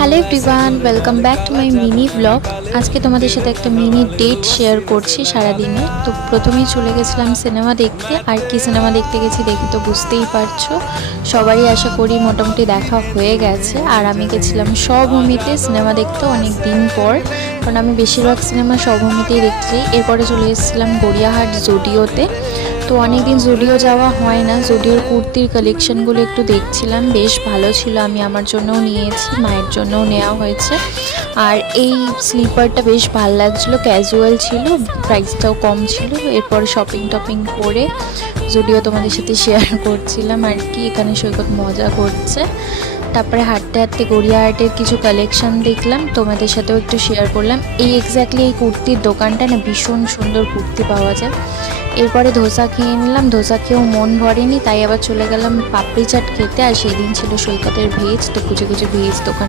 Hello everyone, welcome back to my mini blog. আজকে তোমাদের সাথে একটা মিনি ডেট শেয়ার করছি সারাদিনে। তো প্রথমেই চলে গেছিলাম সিনেমা দেখতে। আর কি সিনেমা দেখতে গেছি দেখে তো বুঝতেই পারছো, সবারই আশা করি মোটামুটি দেখা হয়ে গেছে। আর আমি গেছিলাম স্বভূমিতে সিনেমা দেখতে অনেক দিন পর, কারণ আমি বেশিরভাগ সিনেমা স্বভূমিতেই দেখতে যাই। এরপরে চলে এসেছিলাম গড়িয়াহাট জুডিওতে। তো অনেক দিন জুডিও যাওয়া হয় না, জুডিওর কুর্তির কালেকশনগুলো একটু দেখছিলাম, বেশ ভালো ছিল। আমি আমার জন্যও নিয়েছি, মায়ের জন্যও নেওয়া হয়েছে। আর এই স্লিপারটা বেশ ভালো লাগছিলো, ক্যাজুয়াল ছিল, প্রাইসটাও কম ছিল। এরপর শপিং টপিং করে জুডিও তোমাদের সাথে শেয়ার করছিলাম আর কি। এখানে সৈকত মজা করছে। তারপরে হাঁটতে হাঁটতে গড়িয়াহাটের কিছু কালেকশন দেখলাম, তোমাদের সাথেও একটু শেয়ার করলাম। এক্স্যাক্টলি এই কুর্তির দোকানটা না ভীষণ সুন্দর কুর্তি পাওয়া যায়। এরপরে ধোসা খেয়ে নিলাম, ধোসা খেয়েও মন ভরেনি, তাই আবার চলে গেলাম পাপড়ি চাট খেতে। আর সেই দিন ছিল সৈকতের ভেজ, তো খুঁজে খুঁজে ভেজ দোকান